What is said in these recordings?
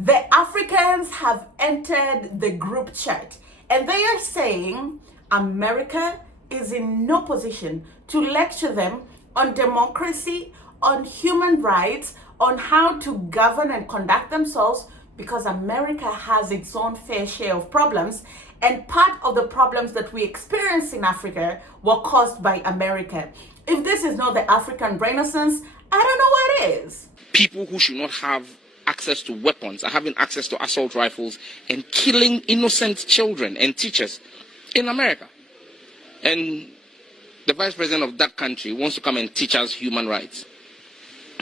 The Africans have entered the group chat and they are saying America is in no position to lecture them on democracy, on human rights, on how to govern and conduct themselves, because America has its own fair share of problems, and part of the problems that we experience in Africa were caused by America. If this is not the African Renaissance, I don't know what is. People who should not have access to weapons are having access to assault rifles and killing innocent children and teachers in America. And the vice president of that country wants to come and teach us human rights.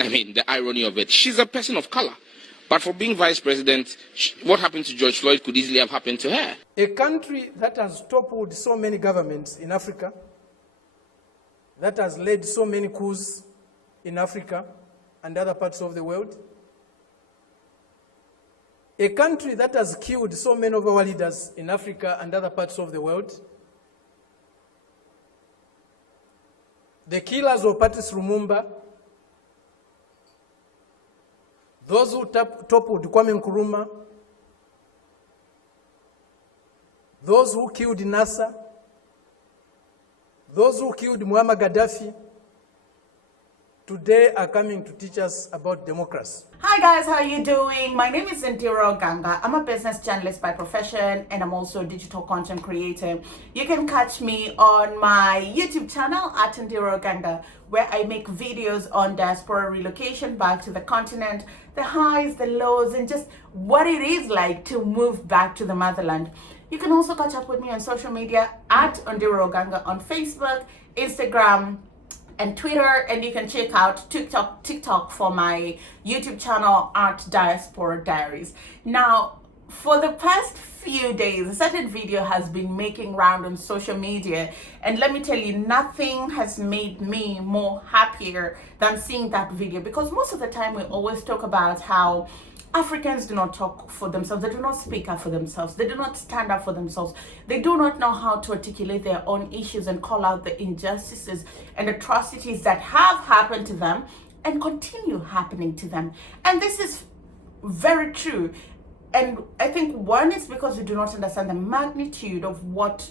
I mean, the irony of it. She's a person of color. But for being vice president, what happened to George Floyd could easily have happened to her. A country that has toppled so many governments in Africa, that has led so many coups in Africa and other parts of the world, a country that has killed so many of our leaders in Africa and other parts of the world, the killers of Patrice Lumumba, those who toppled Kwame Nkrumah, those who killed Nasser, those who killed Muammar Gaddafi, today are coming to teach us about democracy. Hi guys, how are you doing? My name is Ndiro Ganga. I'm a business journalist by profession and I'm also a digital content creator. You can catch me on my YouTube channel at Ndiro Ganga, where I make videos on diaspora relocation back to the continent, the highs, the lows, and just what it is like to move back to the motherland. You can also catch up with me on social media at Ndiro Ganga on Facebook, Instagram, and Twitter, and you can check out TikTok for my YouTube channel at Diaspora Diaries. Now, for the past few days, a certain video has been making round on social media, and let me tell you, nothing has made me more happier than seeing that video, because most of the time we always talk about how Africans do not talk for themselves, they do not speak up for themselves, they do not stand up for themselves, they do not know how to articulate their own issues and call out the injustices and atrocities that have happened to them and continue happening to them. And this is very true. And I think one is because we do not understand the magnitude of what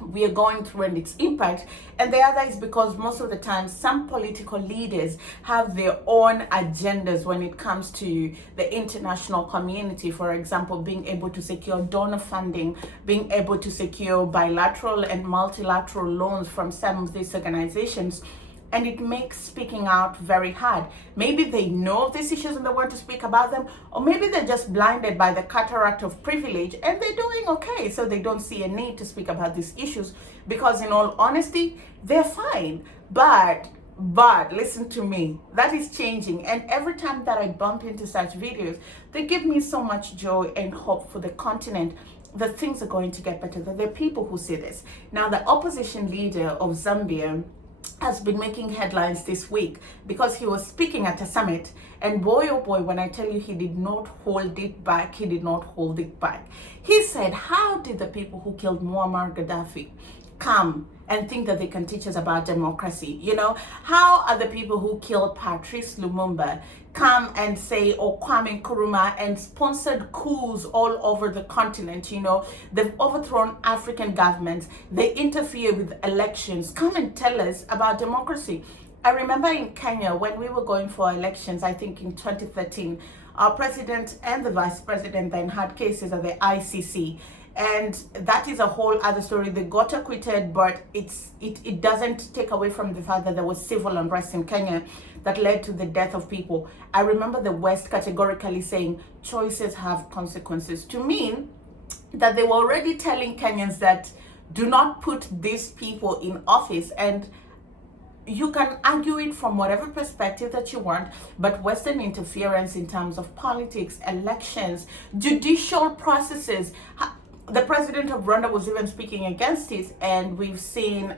we are going through and its impact, and the other is because most of the time some political leaders have their own agendas when it comes to the international community. For example, being able to secure donor funding, being able to secure bilateral and multilateral loans from some of these organizations, and it makes speaking out very hard. Maybe they know of these issues and they want to speak about them, or maybe they're just blinded by the cataract of privilege and they're doing okay, so they don't see a need to speak about these issues, because in all honesty, they're fine. But listen to me, that is changing, and every time that I bump into such videos, they give me so much joy and hope for the continent that things are going to get better, that there are people who see this. Now, the opposition leader of Zambia has been making headlines this week because he was speaking at a summit, and boy oh boy, when I tell you, he did not hold it back. He did not hold it back. He said, how did the people who killed Muammar Gaddafi come and think that they can teach us about democracy? You know, how are the people who killed Patrice Lumumba come and say, oh, Kwame Nkrumah, and sponsored coups all over the continent? You know, they've overthrown African governments, they interfere with elections. Come and tell us about democracy. I remember in Kenya when we were going for elections, I think in 2013, our president and the vice president then had cases at the ICC. And that is a whole other story. They got acquitted, but it doesn't take away from the fact that there was civil unrest in Kenya that led to the death of people. I remember the West categorically saying choices have consequences, to mean that they were already telling Kenyans that do not put these people in office. And you can argue it from whatever perspective that you want, but Western interference in terms of politics, elections, judicial processes, the president of Rwanda was even speaking against it, and we've seen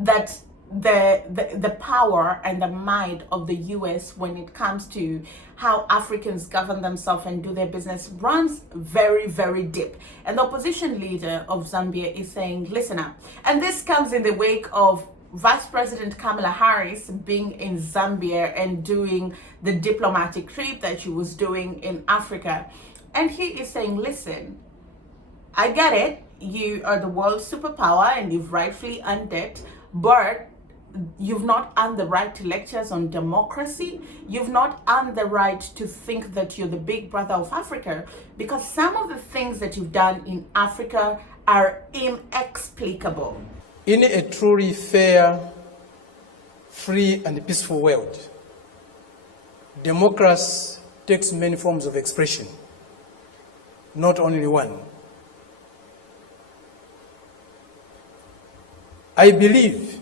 that the power and the might of the US when it comes to how Africans govern themselves and do their business runs very, very deep. And the opposition leader of Zambia is saying, listen up. And this comes in the wake of Vice President Kamala Harris being in Zambia and doing the diplomatic trip that she was doing in Africa. And he is saying, listen, I get it. You are the world's superpower and you've rightfully earned it, but you've not earned the right to lectures on democracy. You've not earned the right to think that you're the big brother of Africa, because some of the things that you've done in Africa are inexplicable. In a truly fair, free, and peaceful world, democracy takes many forms of expression, not only one. I believe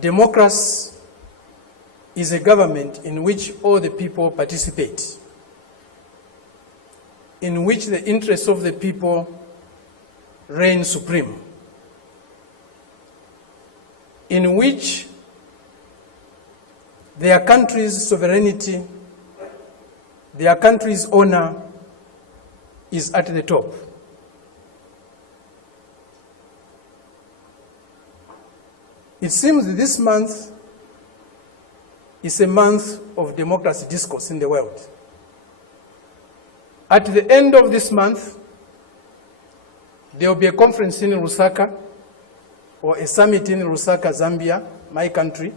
democracy is a government in which all the people participate, in which the interests of the people reign supreme, in which their country's sovereignty, their country's honor is at the top. It seems this month is a month of democracy discourse in the world. At the end of this month, there will be a conference in Lusaka, or a summit in Lusaka, Zambia, my country,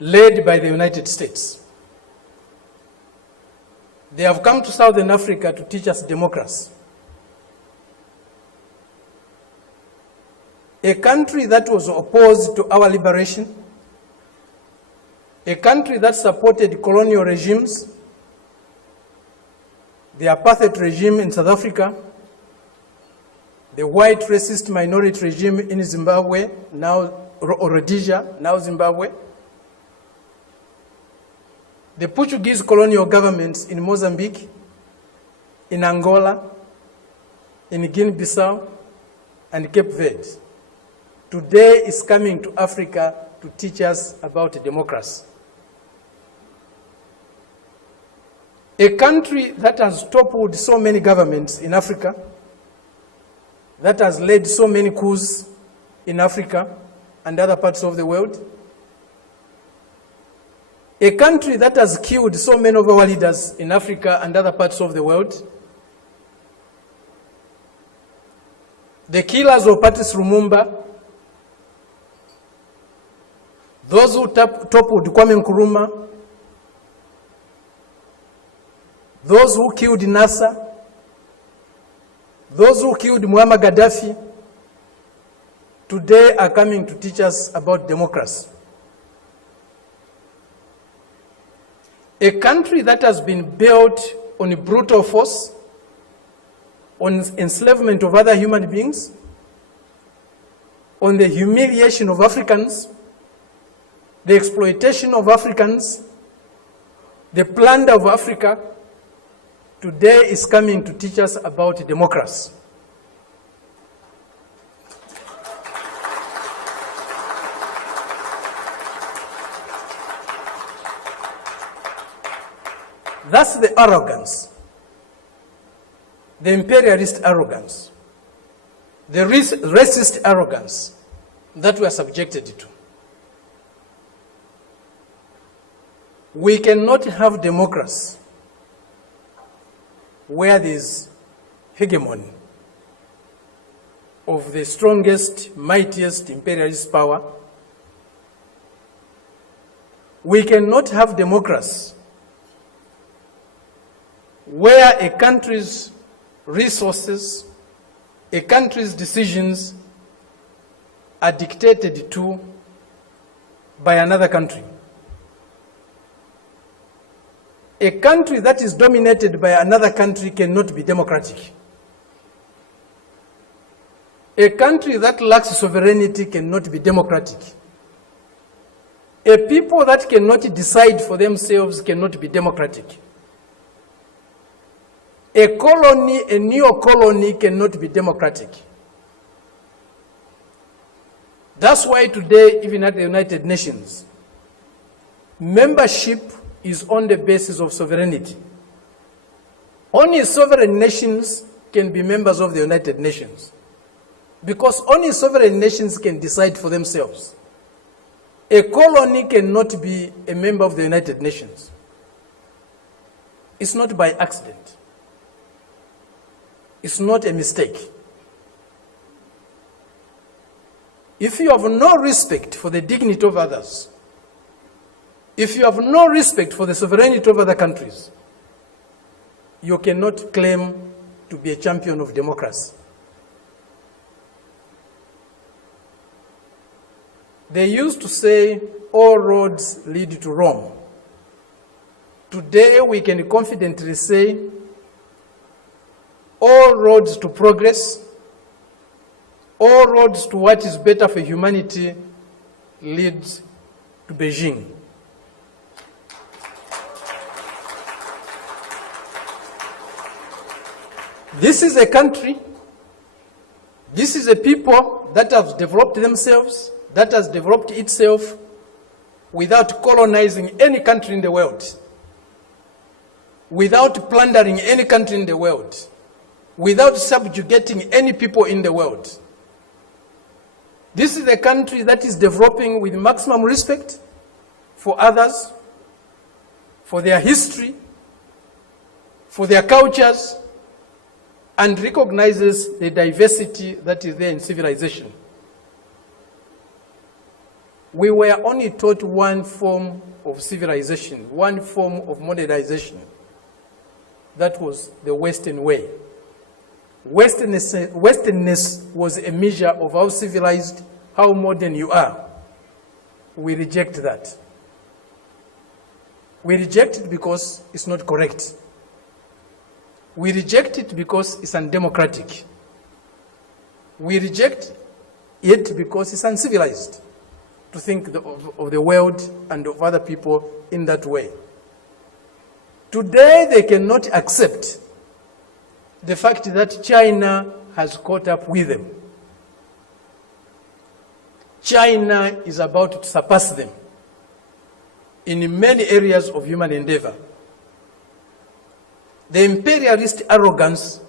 led by the United States. They have come to Southern Africa to teach us democracy. A country that was opposed to our liberation, a country that supported colonial regimes, the apartheid regime in South Africa, the white racist minority regime in Zimbabwe, now Rhodesia, now Zimbabwe, the Portuguese colonial governments in Mozambique, in Angola, in Guinea-Bissau, and Cape Verde, today is coming to Africa to teach us about democracy. A country that has toppled so many governments in Africa, that has led so many coups in Africa and other parts of the world, a country that has killed so many of our leaders in Africa and other parts of the world, the killers of Patrice Lumumba, those who toppled Kwame Nkrumah, those who killed Nasser, those who killed Muammar Gaddafi, today are coming to teach us about democracy. A country that has been built on brutal force, on enslavement of other human beings, on the humiliation of Africans, the exploitation of Africans, the plunder of Africa, today is coming to teach us about democracy. That's the arrogance, the imperialist arrogance, the racist arrogance that we are subjected to. We cannot have democracy where there is hegemony of the strongest, mightiest imperialist power. We cannot have democracy where a country's resources, a country's decisions are dictated to by another country. A country that is dominated by another country cannot be democratic. A country that lacks sovereignty cannot be democratic. A people that cannot decide for themselves cannot be democratic. A colony, a neo-colony cannot be democratic. That's why today, even at the United Nations, membership is on the basis of sovereignty. Only sovereign nations can be members of the United Nations. Because only sovereign nations can decide for themselves. A colony cannot be a member of the United Nations. It's not by accident. It's not a mistake. If you have no respect for the dignity of others, if you have no respect for the sovereignty of other countries, you cannot claim to be a champion of democracy. They used to say, all roads lead to Rome. Today, we can confidently say, all roads to progress, all roads to what is better for humanity lead to Beijing. This is a country, this is a people that have developed themselves, that has developed itself without colonizing any country in the world, without plundering any country in the world, without subjugating any people in the world. This is a country that is developing with maximum respect for others, for their history, for their cultures, and recognizes the diversity that is there in civilization. We were only taught one form of civilization, one form of modernization. That was the Western way. Westernness was a measure of how civilized, how modern you are. We reject that. We reject it because it's not correct. We reject it because it's undemocratic. We reject it because it's uncivilized to think of the world and of other people in that way. Today, they cannot accept the fact that China has caught up with them. China is about to surpass them in many areas of human endeavor. The imperialist arrogance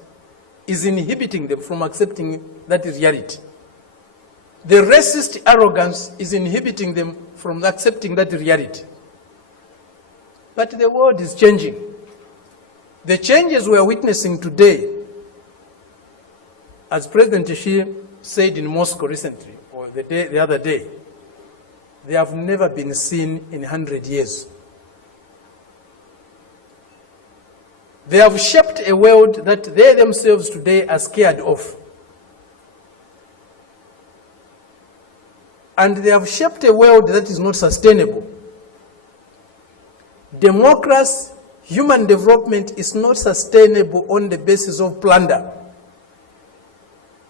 is inhibiting them from accepting that reality. The racist arrogance is inhibiting them from accepting that reality. But the world is changing. The changes we are witnessing today, as President Xi said in Moscow recently, or the other day, they have never been seen in 100 years. They have shaped a world that they themselves today are scared of. And they have shaped a world that is not sustainable. Democracy, human development is not sustainable on the basis of plunder,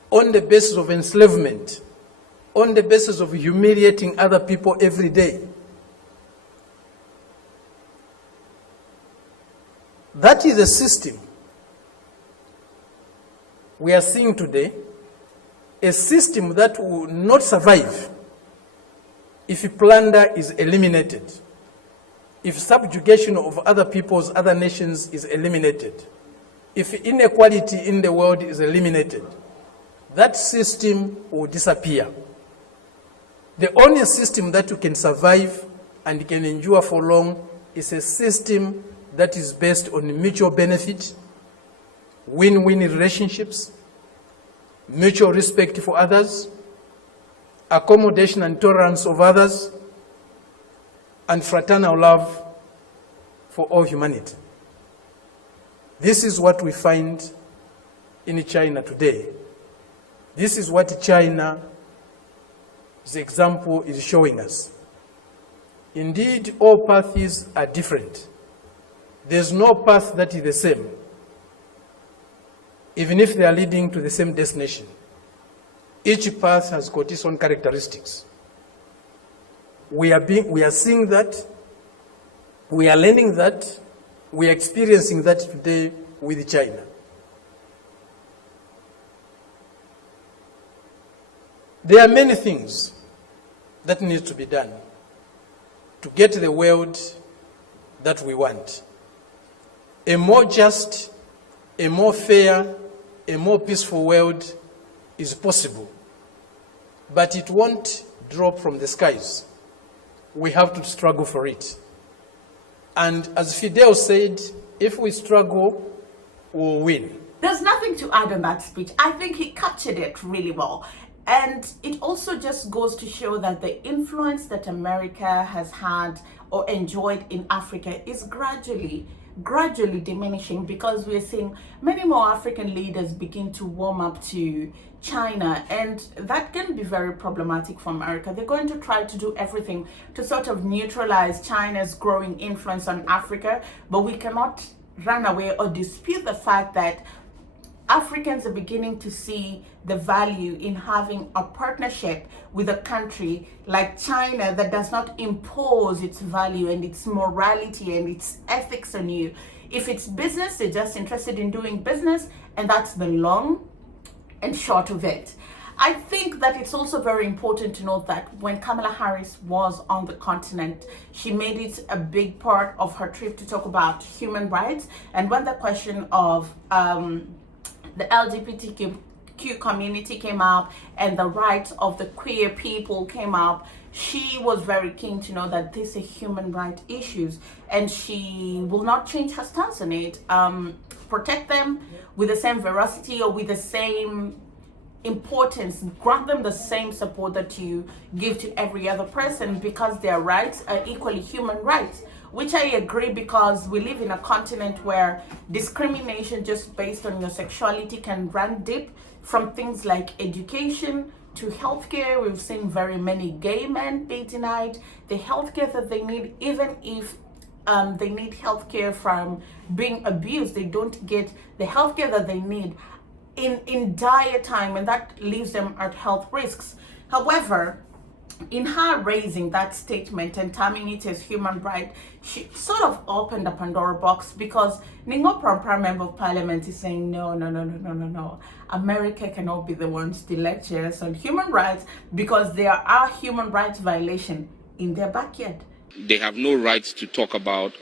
on the basis of enslavement, on the basis of humiliating other people every day. That is a system we are seeing today, a system that will not survive if plunder is eliminated, if subjugation of other peoples, other nations is eliminated, if inequality in the world is eliminated. That system will disappear. The only system that can survive and can endure for long is a system that is based on mutual benefit, win-win relationships, mutual respect for others, accommodation and tolerance of others, and fraternal love for all humanity. This is what we find in China today. This is what China's example is showing us. Indeed, all paths are different. There's no path that is the same, even if they are leading to the same destination. Each path has got its own characteristics. We are seeing that, we are learning that, we are experiencing that today with China. There are many things that need to be done to get the world that we want. A more just, a more fair, a more peaceful world is possible, but it won't drop from the skies. We have to struggle for it. And as Fidel said, if we struggle, we'll win. There's nothing to add on that speech. I think he captured it really well. And it also just goes to show that the influence that America has had or enjoyed in Africa is gradually diminishing, because we're seeing many more African leaders begin to warm up to China, and that can be very problematic for America. They're going to try to do everything to sort of neutralize China's growing influence on Africa, but we cannot run away or dispute the fact that Africans are beginning to see the value in having a partnership with a country like China that does not impose its value and its morality and its ethics on you. If it's business, they're just interested in doing business, and that's the long and short of it. I think that it's also very important to note that when Kamala Harris was on the continent, she made it a big part of her trip to talk about human rights. And when the question of the LGBTQ community came up and the rights of the queer people came up, she was very keen to know that these are human rights issues, and she will not change her stance on it. Protect them with the same veracity or with the same importance, grant them the same support that you give to every other person, because their rights are equally human rights. Which I agree, because we live in a continent where discrimination just based on your sexuality can run deep, from things like education to healthcare. We've seen very many gay men be denied the healthcare that they need, even if they need healthcare from being abused. They don't get the healthcare that they need in dire time, and that leaves them at health risks. However, in her raising that statement and terming it as human right, she sort of opened a Pandora box, because Ningo Prime Member of Parliament is saying no. America cannot be the ones to lecture us on human rights, because there are human rights violations in their backyard. They have no right to talk about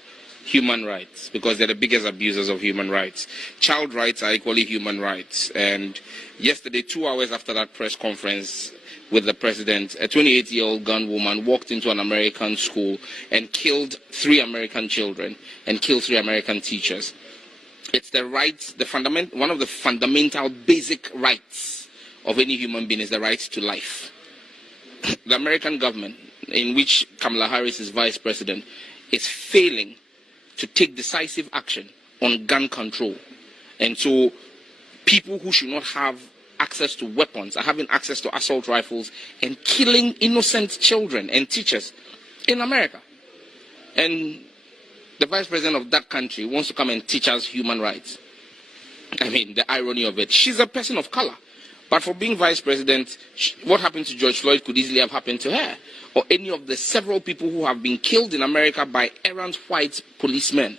human rights, because they're the biggest abusers of human rights. Child rights are equally human rights. And yesterday, 2 hours after that press conference with the president, a 28-year-old gun woman walked into an American school and killed 3 American children and killed 3 American teachers. It's the rights, one of the fundamental basic rights of any human being is the right to life. The American government, in which Kamala Harris is vice president, is failing to take decisive action on gun control. And so people who should not have access to weapons are having access to assault rifles and killing innocent children and teachers in America. And the vice president of that country wants to come and teach us human rights. I mean, the irony of it. She's a person of color. But for being vice president, what happened to George Floyd could easily have happened to her, or any of the several people who have been killed in America by errant white policemen,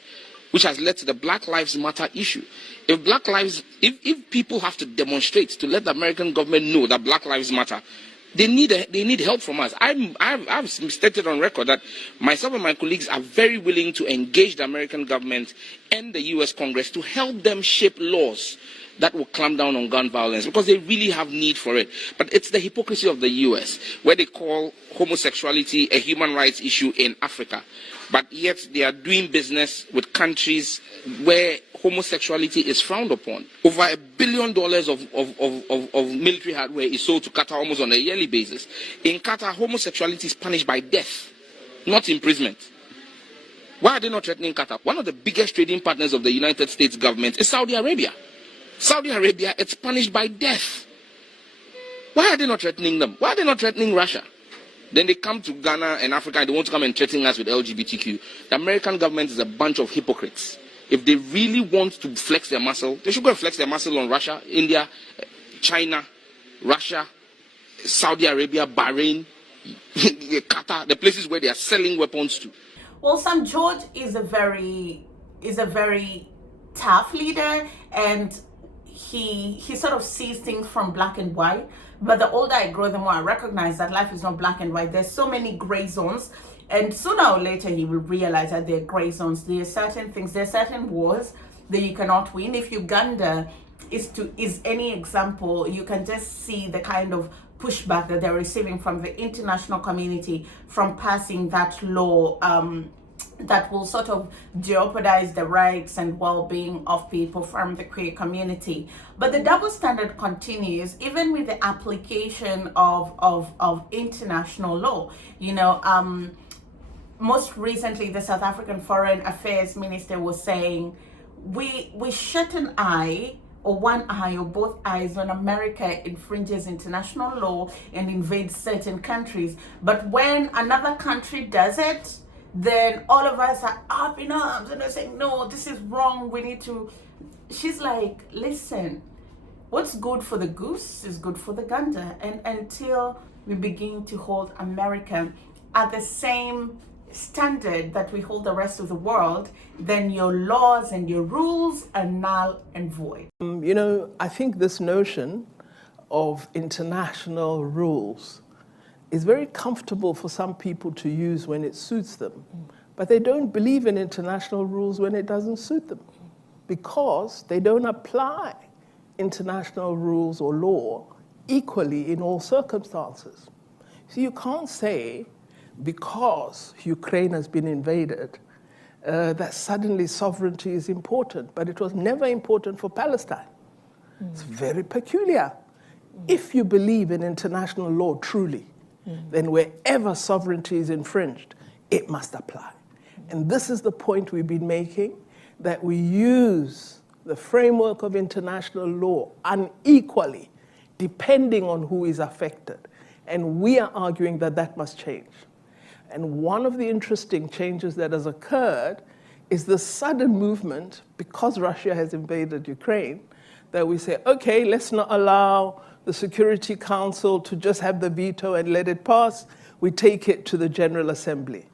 which has led to the Black Lives Matter issue. If people have to demonstrate to let the American government know that Black Lives Matter, they need help from us. I've stated on record that myself and my colleagues are very willing to engage the American government and the U.S. Congress to help them shape laws that will clamp down on gun violence, because they really have need for it. But it's the hypocrisy of the U.S., where they call homosexuality a human rights issue in Africa, but yet they are doing business with countries where homosexuality is frowned upon. Over $1 billion of military hardware is sold to Qatar almost on a yearly basis. In Qatar, homosexuality is punished by death, not imprisonment. Why are they not threatening Qatar? One of the biggest trading partners of the United States government is Saudi Arabia. Saudi Arabia, it's punished by death. Why are they not threatening them? Why are they not threatening Russia? Then they come to Ghana and Africa and they want to come and threaten us with LGBTQ. The American government is a bunch of hypocrites. If they really want to flex their muscle, they should go and flex their muscle on Russia, India, China, Russia, Saudi Arabia, Bahrain, Qatar, the places where they are selling weapons to. Well, Sam George is a very tough leader, and he sort of sees things from black and white. But the older I grow, the more I recognize that life is not black and white. There's so many gray zones, and sooner or later he will realize that there are gray zones. There are certain things, there are certain wars that you cannot win. If Uganda is any example, you can just see the kind of pushback that they're receiving from the international community from passing that law that will sort of jeopardize the rights and well-being of people from the queer community. But the double standard continues even with the application of international law. You know, most recently the South African Foreign Affairs Minister was saying we shut an eye or one eye or both eyes when America infringes international law and invades certain countries, but when another country does it, then all of us are up in arms and they're saying, no, this is wrong, we need to. She's like, listen, what's good for the goose is good for the gander. And until we begin to hold America at the same standard that we hold the rest of the world, then your laws and your rules are null and void. You know, I think this notion of international rules is very comfortable for some people to use when it suits them, but they don't believe in international rules when it doesn't suit them, because they don't apply international rules or law equally in all circumstances. So you can't say because Ukraine has been invaded that suddenly sovereignty is important, but it was never important for Palestine. It's very peculiar. If you believe in international law truly, then wherever sovereignty is infringed, it must apply. And this is the point we've been making, that we use the framework of international law unequally, depending on who is affected. And we are arguing that that must change. And one of the interesting changes that has occurred is the sudden movement, because Russia has invaded Ukraine, that we say, okay, let's not allow the Security Council to just have the veto and let it pass. We take it to the General Assembly.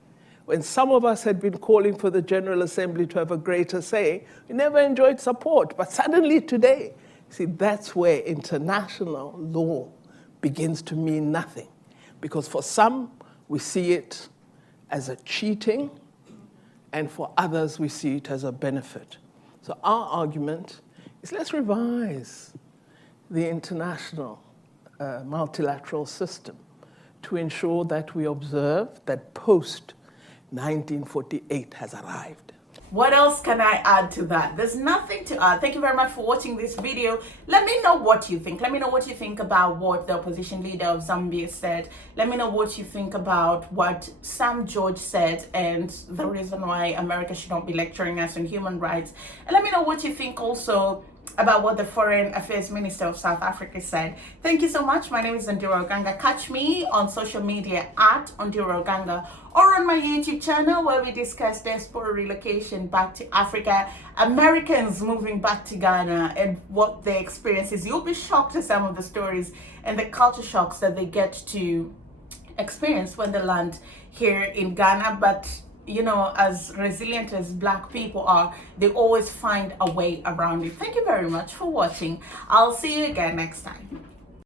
When some of us had been calling for the General Assembly to have a greater say, we never enjoyed support. But suddenly today, see, that's where international law begins to mean nothing. Because for some, we see it as a cheating, and for others, we see it as a benefit. So our argument is, let's revise the international multilateral system to ensure that we observe that post-1948 has arrived. What else can I add to that? There's nothing to add. Thank you very much for watching this video. Let me know what you think. Let me know what you think about what the opposition leader of Zambia said. Let me know what you think about what Sam George said and the reason why America should not be lecturing us on human rights. And let me know what you think also about what the Foreign Affairs Minister of South Africa said. Thank you so much. My name is Ondiro Oganga. Catch me on social media at Ondiro Oganga or on my YouTube channel where we discuss diaspora relocation back to Africa, Americans moving back to Ghana and what their experience is. You'll be shocked at some of the stories and the culture shocks that they get to experience when they land here in Ghana. But you know, as resilient as Black people are, they always find a way around it. Thank you very much for watching. I'll see you again next time.